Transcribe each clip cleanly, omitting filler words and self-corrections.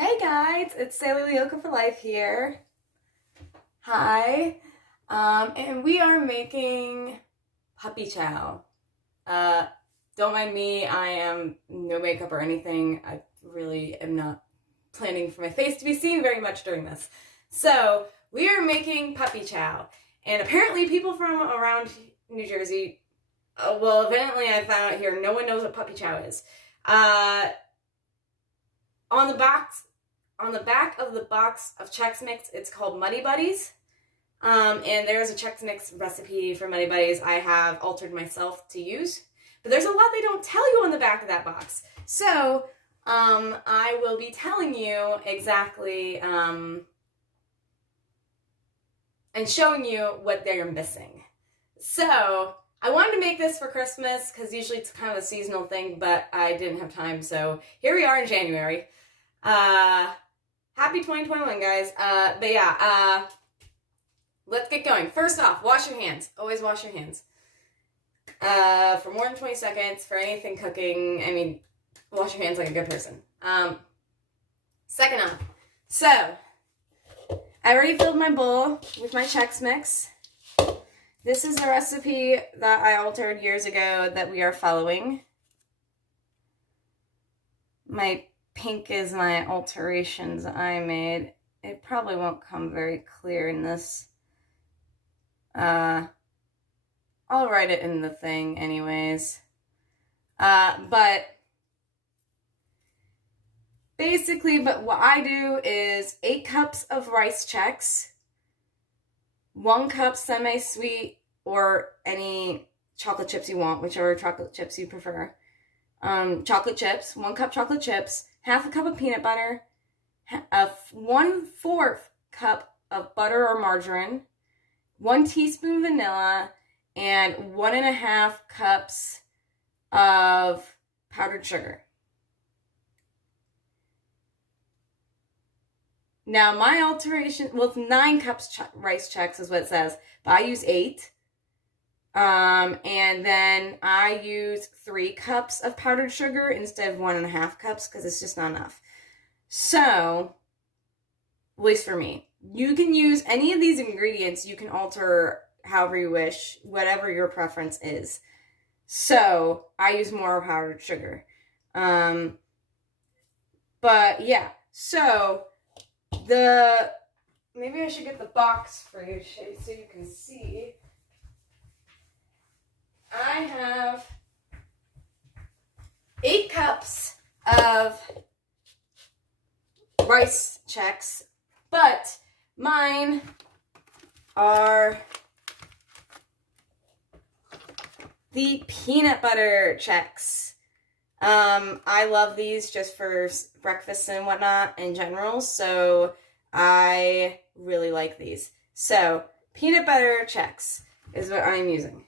Hey guys, it's Sailor Leoka for Life here. Hi. And we are making Puppy Chow. Don't mind me, I am no makeup or anything. I really am not planning for my face to be seen very much during this. So, we are making Puppy Chow. And apparently people from around New Jersey, well, evidently I found out here, no one knows what Puppy Chow is. On the back of the box of Chex Mix, it's called Muddy Buddies. And there's a Chex Mix recipe for Muddy Buddies I have altered myself to use. But there's a lot they don't tell you on the back of that box. So, I will be telling you exactly, and showing you what they're missing. So, I wanted to make this for Christmas, because usually it's kind of a seasonal thing, but I didn't have time, so here we are in January. Happy 2021, guys. But yeah, let's get going. First off, wash your hands. Always wash your hands. For more than 20 seconds, for anything cooking, I mean, wash your hands like a good person. Second off, so, I already filled my bowl with my Chex Mix. This is a recipe that I altered years ago that we are following. My pink is my alterations I made. It probably won't come very clear in this. I'll write it in the thing anyways. But basically, what I do is 8 cups of rice Chex, 1 cup semi-sweet or any chocolate chips you want, whichever chocolate chips you prefer. Chocolate chips, 1 cup chocolate chips, half a cup of peanut butter, 1/4 cup of butter or margarine, 1 teaspoon vanilla, and 1.5 cups of powdered sugar. Now my alteration, well, it's 9 cups rice Chex is what it says, but I use 8. And then I use 3 cups of powdered sugar instead of 1.5 cups because it's just not enough. So, at least for me, you can use any of these ingredients. You can alter however you wish, whatever your preference is. So, I use more powdered sugar. But yeah, so maybe I should get the box for you so you can see. I have 8 cups of rice Chex, but mine are the peanut butter Chex. I love these just for breakfast and whatnot in general, so I really like these. So, peanut butter Chex is what I'm using.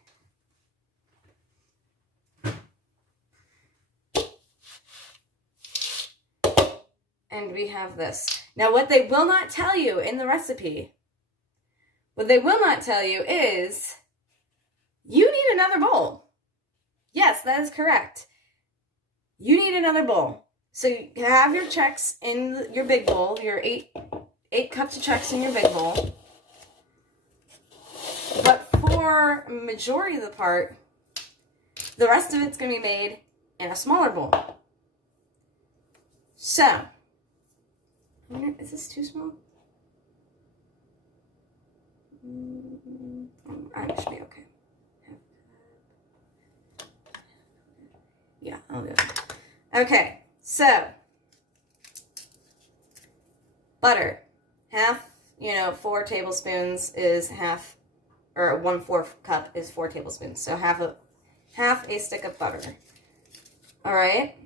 And we have this. Now, what they will not tell you in the recipe, what they will not tell you is you need another bowl. Yes, that is correct. You need another bowl. So you have your Chex in your big bowl, your 8 cups of Chex in your big bowl. But for majority of the part, the rest of it's going to be made in a smaller bowl. So, is this too small? I should be okay. Yeah, I'll do it. Okay, so butter. 4 tablespoons is half, or 1/4 cup is 4 tablespoons. So half a stick of butter. All right.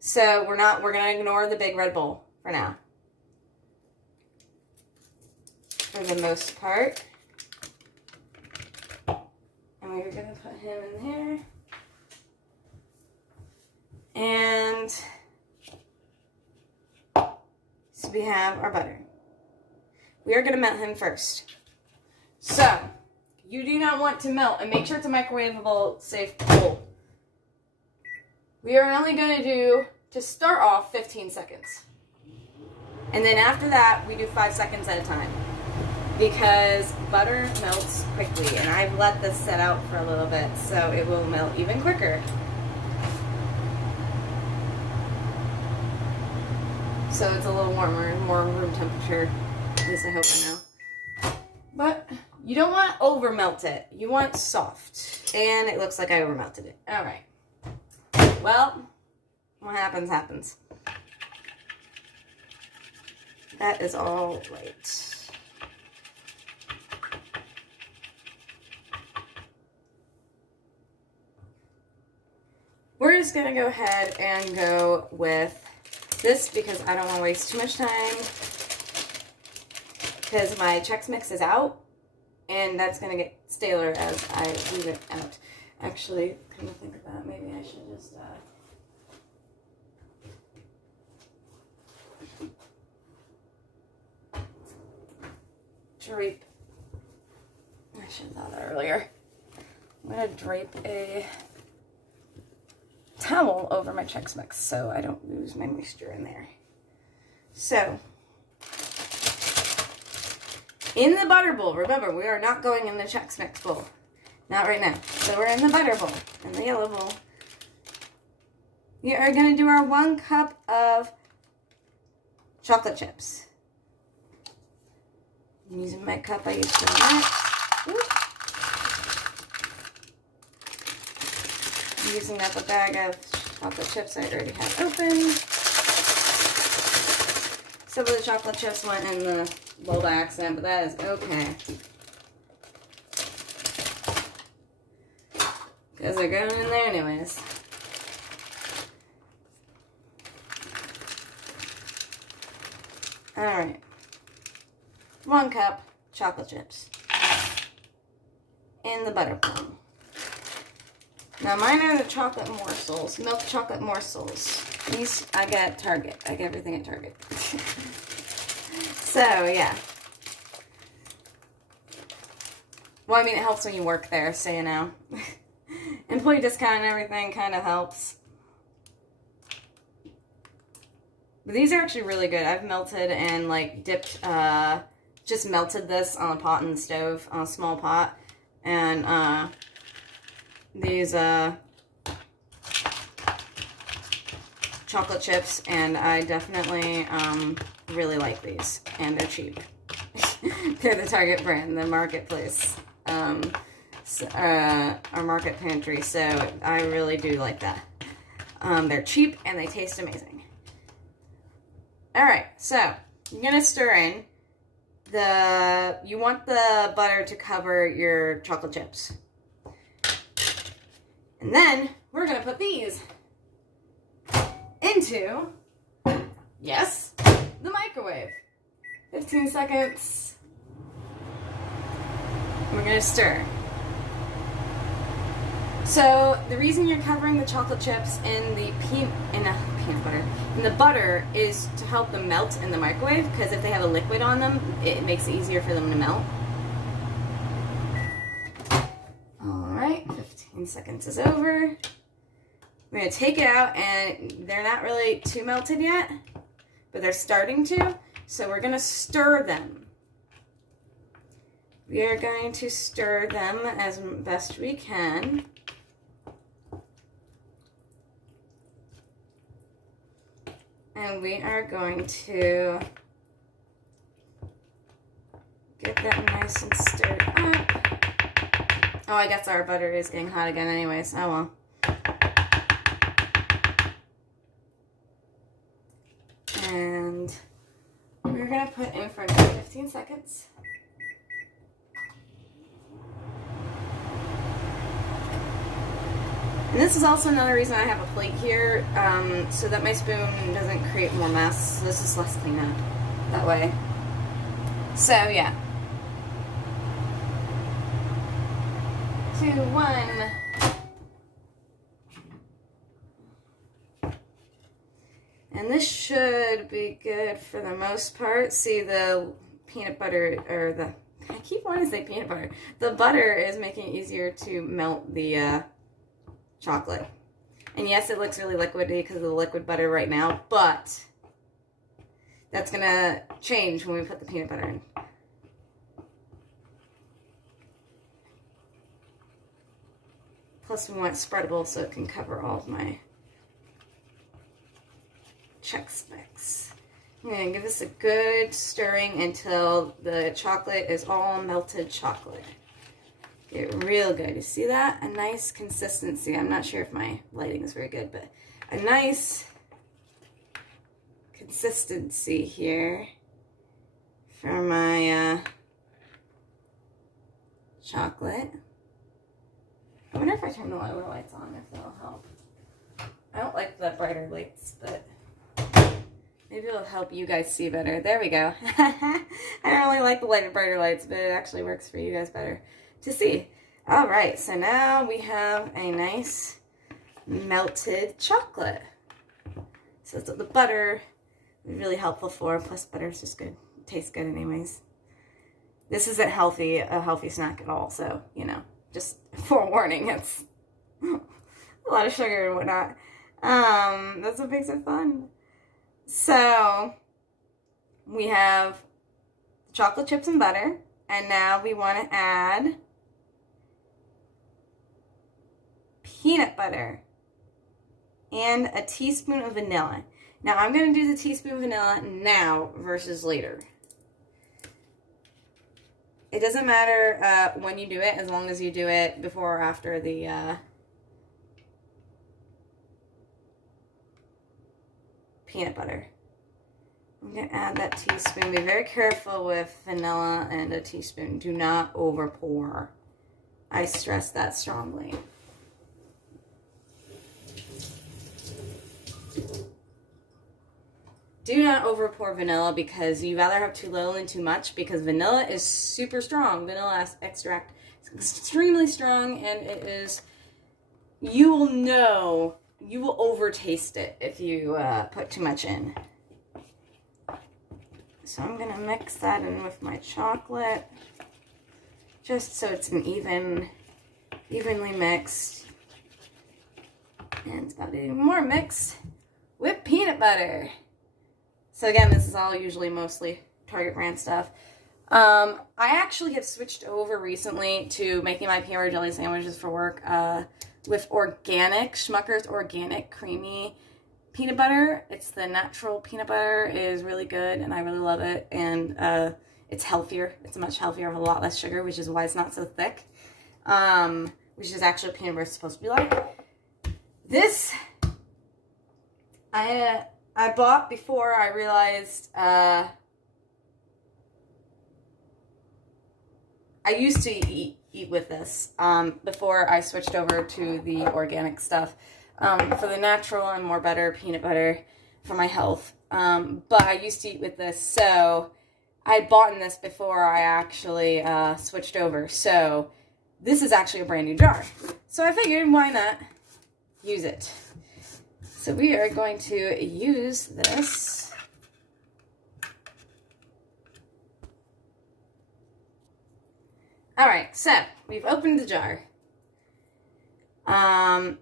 So we're going to ignore the big red bowl for now. For the most part. And we're going to put him in here. And so we have our butter. We are going to melt him first. So, you do not want to melt, and make sure it's a microwavable, safe bowl. We are only going to do, to start off, 15 seconds. And then after that, we do 5 seconds at a time, because butter melts quickly, and I've let this set out for a little bit so it will melt even quicker. So it's a little warmer, more room temperature, at least I hope I know. But you don't want to over melt it. You want soft. And it looks like I over melted it. Alright. Well, what happens, happens. That is all right. We're just going to go ahead and go with this because I don't want to waste too much time, because my Chex Mix is out and that's going to get staler as I leave it out. Actually, come to think of that, maybe I should just drape. I should have thought that earlier. I'm going to drape a towel over my Chex Mix so I don't lose my moisture in there. So, in the butter bowl, remember, we are not going in the Chex Mix bowl. Not right now. So we're in the butter bowl, in the yellow bowl. We are going to do our 1 cup of chocolate chips. I'm using my cup I used for that. I'm using up a bag of chocolate chips I already had open. Some of the chocolate chips went in the bowl by accident, but that is okay, because they're going in there anyways. Alright. 1 cup chocolate chips in the butter bowl. Now mine are the chocolate morsels, milk chocolate morsels. These I get at Target. I get everything at Target. So yeah. Well, I mean, it helps when you work there, so you know. Employee discount and everything kind of helps. But these are actually really good. I've melted and like dipped, just melted this on a pot in the stove, on a small pot. And these chocolate chips, and I definitely really like these, and they're cheap. They're the Target brand, the marketplace, our market pantry, so I really do like that. They're cheap and they taste amazing. Alright, so you're going to stir in you want the butter to cover your chocolate chips. And then we're going to put these into, yes, the microwave. 15 seconds. We're going to stir. So the reason you're covering the chocolate chips in the butter is to help them melt in the microwave, because if they have a liquid on them, it makes it easier for them to melt. Alright, 15 seconds is over. I'm going to take it out, and they're not really too melted yet, but they're starting to, so we're going to stir them. We are going to stir them as best we can. And we are going to get that nice and stirred up. Oh, I guess our butter is getting hot again anyways. Oh well. And we're going to put in for another 15 seconds. And this is also another reason I have a plate here, so that my spoon doesn't create more mess. This is less cleanup that way. So yeah. 2, 1. And this should be good for the most part. See, the peanut butter, or I keep wanting to say peanut butter. The butter is making it easier to melt the chocolate. And yes, it looks really liquidy because of the liquid butter right now, but That's gonna change when we put the peanut butter in. Plus we want it spreadable so it can cover all of my Chex mix. I'm gonna give this a good stirring until the chocolate is all melted chocolate. Get real good. You see that? A nice consistency. I'm not sure if my lighting is very good, but a nice consistency here for my chocolate. I wonder if I turn the lower lights on, if that'll help. I don't like the brighter lights, but maybe it'll help you guys see better. There we go. I don't really like the brighter lights, but it actually works for you guys better to see. All right, so now we have a nice melted chocolate. So that's what the butter is really helpful for. Plus, butter is just good. It tastes good anyways. This isn't a healthy snack at all, so, you know, just forewarning, it's a lot of sugar and whatnot. That's what makes it fun. So, we have chocolate chips and butter, and now we want to add peanut butter and a teaspoon of vanilla. Now, I'm going to do the teaspoon of vanilla now versus later. It doesn't matter when you do it, as long as you do it before or after the peanut butter. I'm going to add that teaspoon. Be very careful with vanilla and a teaspoon. Do not over pour. I stress that strongly. Do not over pour vanilla because you rather have too little than too much, because vanilla is super strong. Vanilla extract is extremely strong, and it is, you will know, you will overtaste it if you put too much in. So I'm going to mix that in with my chocolate, just so it's an evenly mixed. And it's about to be more mixed with peanut butter. So again, this is all usually mostly Target brand stuff. I actually have switched over recently to making my peanut butter jelly sandwiches for work with organic, Schmucker's organic creamy peanut butter. It's the natural peanut butter. It is really good, and I really love it. And it's healthier. It's much healthier, with a lot less sugar, which is why it's not so thick. Which is actually what peanut butter is supposed to be like. This, I bought before I realized I used to eat with this before I switched over to the organic stuff for the natural and more better peanut butter for my health. But I used to eat with this, so I had bought this before I actually switched over. So this is actually a brand new jar. So I figured, why not use it? So we are going to use this. All right, so we've opened the jar.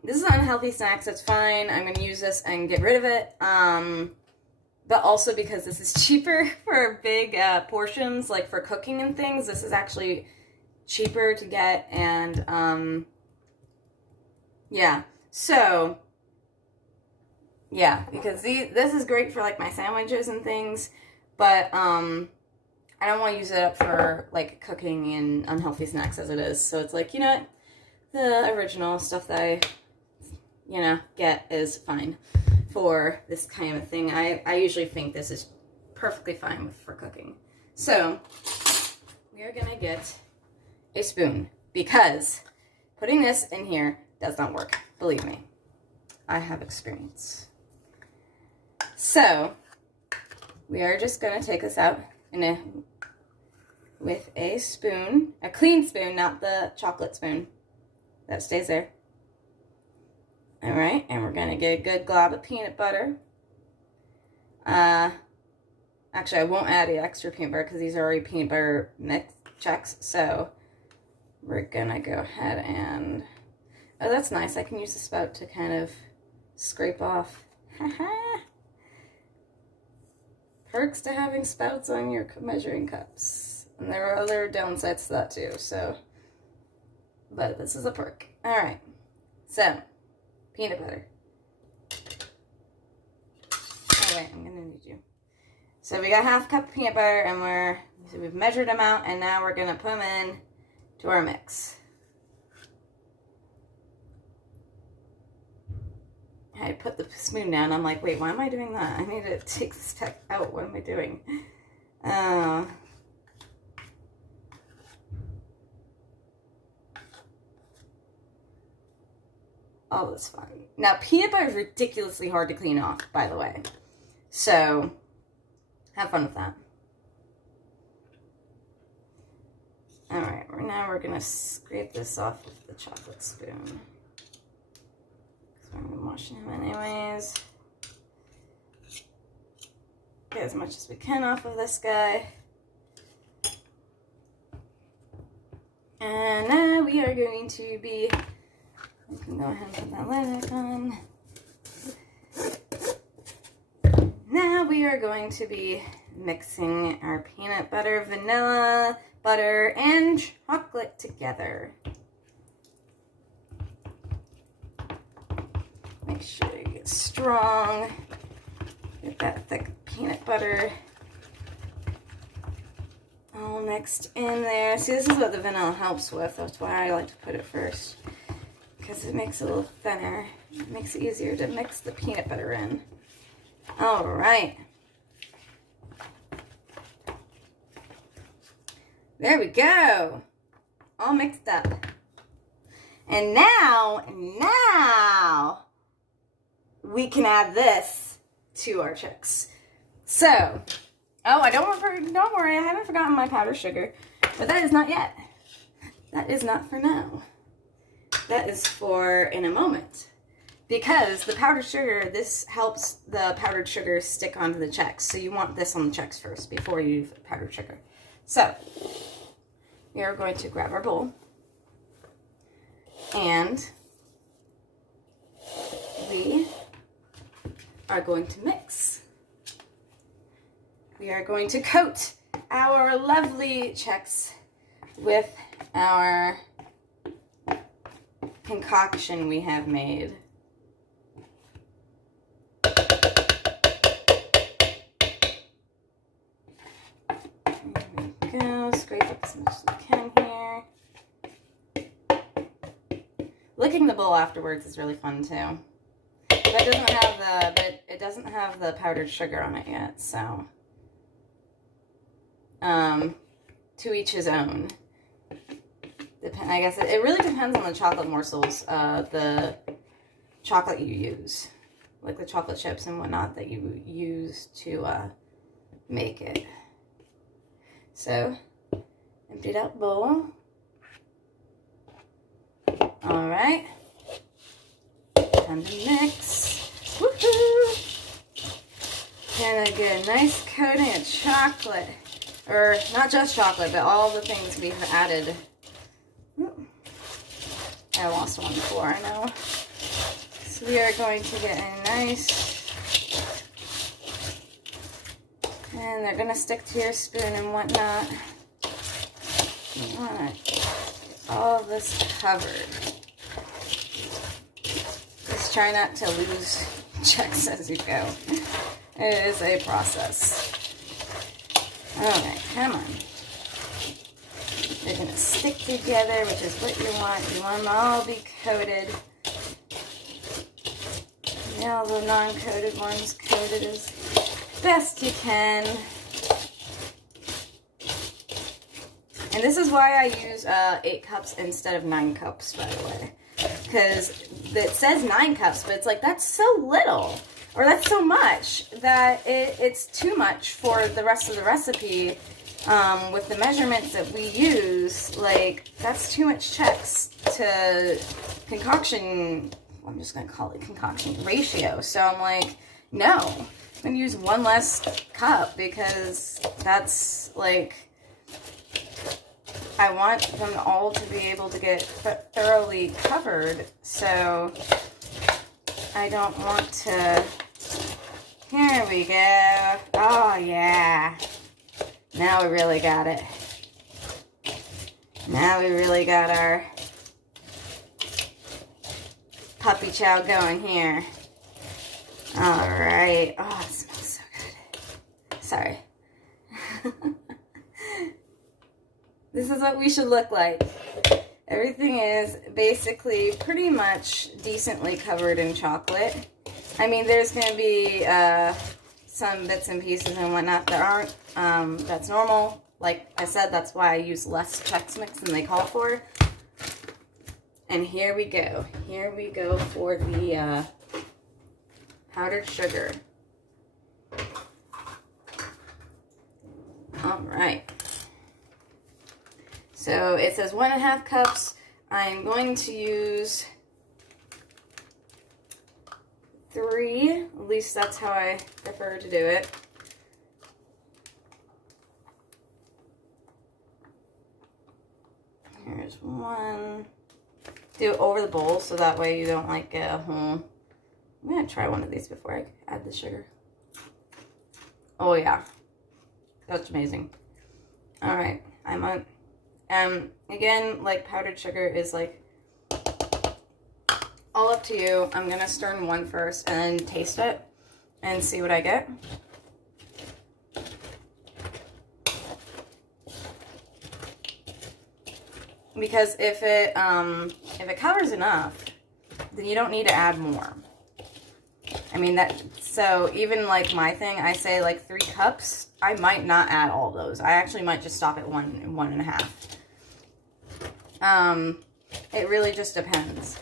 This is an unhealthy snack, so it's fine. I'm going to use this and get rid of it. But also because this is cheaper for big portions, like for cooking and things, this is actually cheaper to get. And yeah, so yeah, because this is great for like my sandwiches and things, but I don't want to use it up for like cooking and unhealthy snacks as it is. So it's like, you know what, the original stuff that I, you know, get is fine for this kind of thing. I usually think this is perfectly fine for cooking. So we are gonna get a spoon, because putting this in here does not work. Believe me, I have experience. So we are just gonna take this out with a spoon, a clean spoon, not the chocolate spoon. That stays there. All right, and we're gonna get a good glob of peanut butter. Actually, I won't add the extra peanut butter because these are already peanut butter mix Chex. So we're gonna go ahead and, oh, that's nice. I can use the spout to kind of scrape off perks to having spouts on your measuring cups. And there are other downsides to that too, so. But this is a perk. Alright. So, peanut butter. Oh wait, I'm gonna need you. So we got half cup of peanut butter, and we've measured them out, and now we're gonna put them in to our mix. I put the spoon down. I'm like, wait, why am I doing that? I need to take this back out. What am I doing? All this fun. Now, peanut butter is ridiculously hard to clean off, by the way. So, have fun with that. Alright, now we're going to scrape this off with the chocolate spoon. I'm going to wash him anyways. Get as much as we can off of this guy. And now we are going to be, we can go ahead and put that lid back on. Now we are going to be mixing our peanut butter, vanilla, butter, and chocolate together. Make sure you get strong. Get that thick peanut butter all mixed in there. See, this is what the vanilla helps with. That's why I like to put it first, because it makes it a little thinner. It makes it easier to mix the peanut butter in. All right. There we go. All mixed up. And now, we can add this to our chex. So, oh, don't worry, I haven't forgotten my powdered sugar, but that is not yet. That is not for now. That is for in a moment. Because the powdered sugar, this helps the powdered sugar stick onto the chex. So you want this on the chex first before you do powdered sugar. So, we are going to grab our bowl. And we are going to mix. We are going to coat our lovely chex with our concoction we have made. There we go. Scrape up as much as we can here. Licking the bowl afterwards is really fun too. That doesn't have but it doesn't have the powdered sugar on it yet, so to each his own. I guess it really depends on the chocolate morsels, the chocolate you use, like the chocolate chips and whatnot that you use to make it. So, emptied out bowl. All right. Time to mix. Woohoo! And get a nice coating of chocolate. Or not just chocolate, but all the things we've added. I lost one before, I know. So we are going to get a nice, and they're going to stick to your spoon and whatnot. You want to get all of this covered. Just try not to lose chex as you go. It is a process. Alright, come on. They're going to stick together, which is what you want. You want them all be coated. And all the non-coated ones coated as best you can. And this is why I use 8 cups instead of 9 cups, by the way. Because it says 9 cups, but it's like, that's so little. Or that's so much that it's too much for the rest of the recipe. With the measurements that we use, like, that's too much chex to concoction, I'm just going to call it concoction ratio. So I'm like, no, I'm going to use 1 less cup because that's, like, I want them all to be able to get thoroughly covered. So I don't want to... Here we go. Oh, yeah. Now we really got it. Now we really got our Puppy Chow going here. All right. Oh, it smells so good. Sorry. This is what we should look like. Everything is basically pretty much decently covered in chocolate. I mean, there's going to be some bits and pieces and whatnot that aren't. That's normal. Like I said, that's why I use less Chex Mix than they call for. And here we go. Here we go for the powdered sugar. All right. So it says 1.5 cups. I'm going to use 3. At least that's how I prefer to do it. Here's 1. Do it over the bowl so that way you don't like get a whole. I'm going to try one of these before I add the sugar. Oh yeah. That's amazing. All right. I'm on. Again, like powdered sugar is like all up to you. I'm going to stir in 1 first and then taste it and see what I get. Because if it covers enough, then you don't need to add more. I mean so even like my thing, I say like 3 cups. I might not add all those. I actually might just stop at 1.5. It really just depends.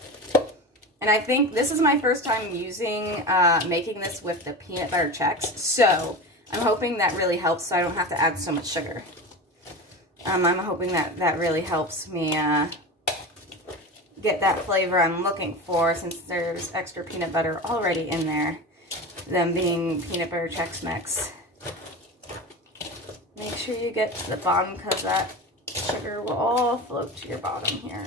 And I think this is my first time making this with the peanut butter Chex. So I'm hoping that really helps so I don't have to add so much sugar. I'm hoping that really helps me get that flavor I'm looking for since there's extra peanut butter already in there. Them being peanut butter Chex Mix. Make sure you get to the bottom because that sugar will all float to your bottom here.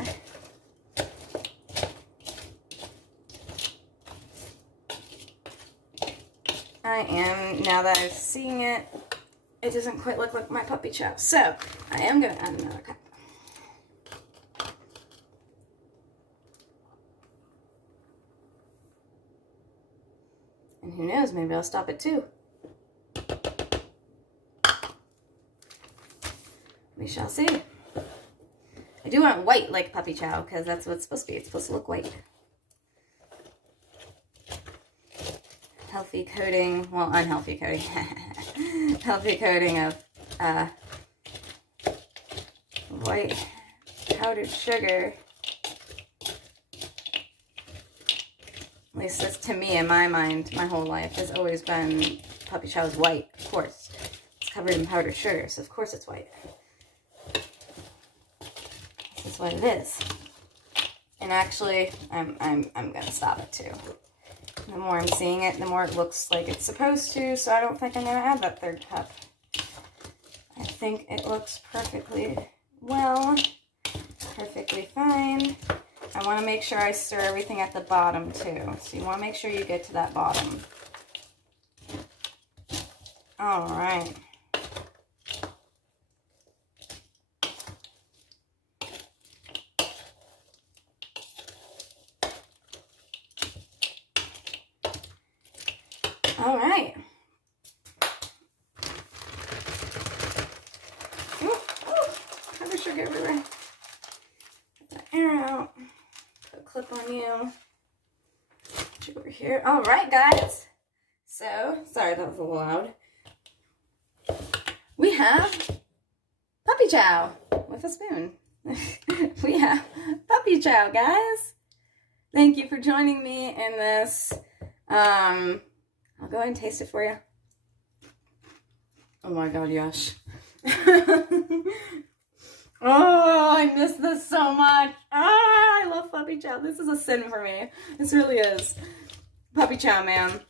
Now that I'm seeing it, it doesn't quite look like my Puppy Chow. So, I am going to add another cup. And who knows, maybe I'll stop at 2. We shall see. I do want white like Puppy Chow because that's what it's supposed to be. It's supposed to look white. Healthy coating, well, unhealthy coating. Healthy coating of white powdered sugar. At least that's to me in my mind. My whole life has always been Puppy Chow is white, of course. It's covered in powdered sugar, so of course it's white. This is what it is. And actually, I'm gonna stop at 2. The more I'm seeing it, the more it looks like it's supposed to, so I don't think I'm gonna add that 3rd cup. I think it looks perfectly well, perfectly fine. I want to make sure I stir everything at the bottom too. So you want to make sure you get to that bottom. All right. All right. Have the sugar everywhere. Get that air out. Put a clip on you. Put you over here. All right, guys. So, sorry that was a little loud. We have Puppy Chow with a spoon. We have Puppy Chow, guys. Thank you for joining me in this. I'll go ahead and taste it for you. Oh my god, yes. Oh, I miss this so much. Ah, I love Puppy Chow. This is a sin for me. This really is. Puppy Chow, man.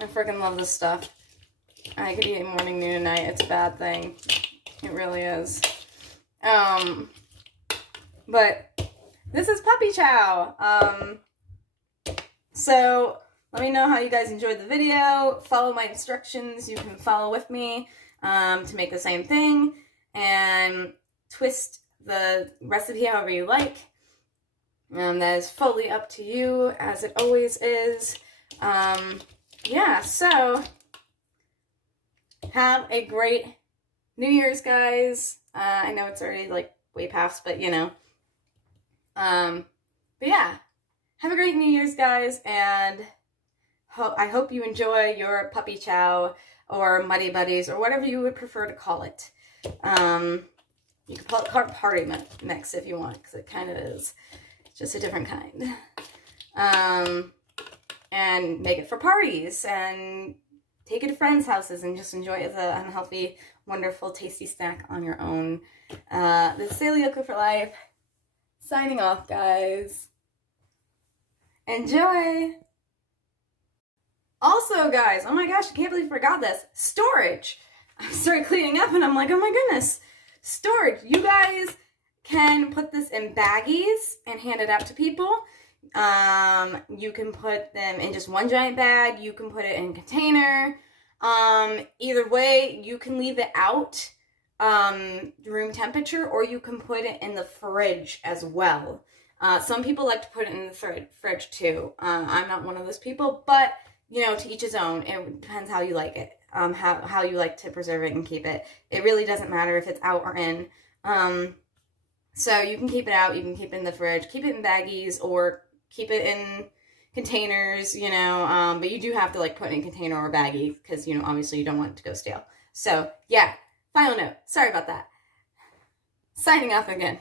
I freaking love this stuff. I could eat it morning, noon, and night. It's a bad thing. It really is. But this is Puppy Chow. So Let me know how you guys enjoyed the video. Follow my instructions. You can follow with me to make the same thing and twist the recipe however you like. That is fully up to you, as it always is. Yeah, so have a great New Year's, guys. I know it's already like way past, but you know. But yeah, have a great New Year's, guys, and I hope you enjoy your puppy chow or muddy buddies or whatever you would prefer to call it. You can call it party mix if you want, because it kind of is. It's just a different kind. And make it for parties and take it to friends' houses and just enjoy it as an unhealthy, wonderful, tasty snack on your own. This is Saley Cook for Life. Signing off, guys. Enjoy! Also, guys, oh my gosh, I can't believe I forgot this. Storage! I started cleaning up and I'm like, oh my goodness. Storage. You guys can put this in baggies and hand it out to people. You can put them in just one giant bag. You can put it in a container. Either way, you can leave it out room temperature, or you can put it in the fridge as well. Some people like to put it in the fridge too. I'm not one of those people, but you know, to each his own. It depends how you like it, how you like to preserve it and keep it. It really doesn't matter if it's out or in. So you can keep it out, you can keep it in the fridge, keep it in baggies, or keep it in containers, you know, but you do have to like put it in a container or baggie because, you know, obviously you don't want it to go stale. So yeah, final note. Sorry about that. Signing off again.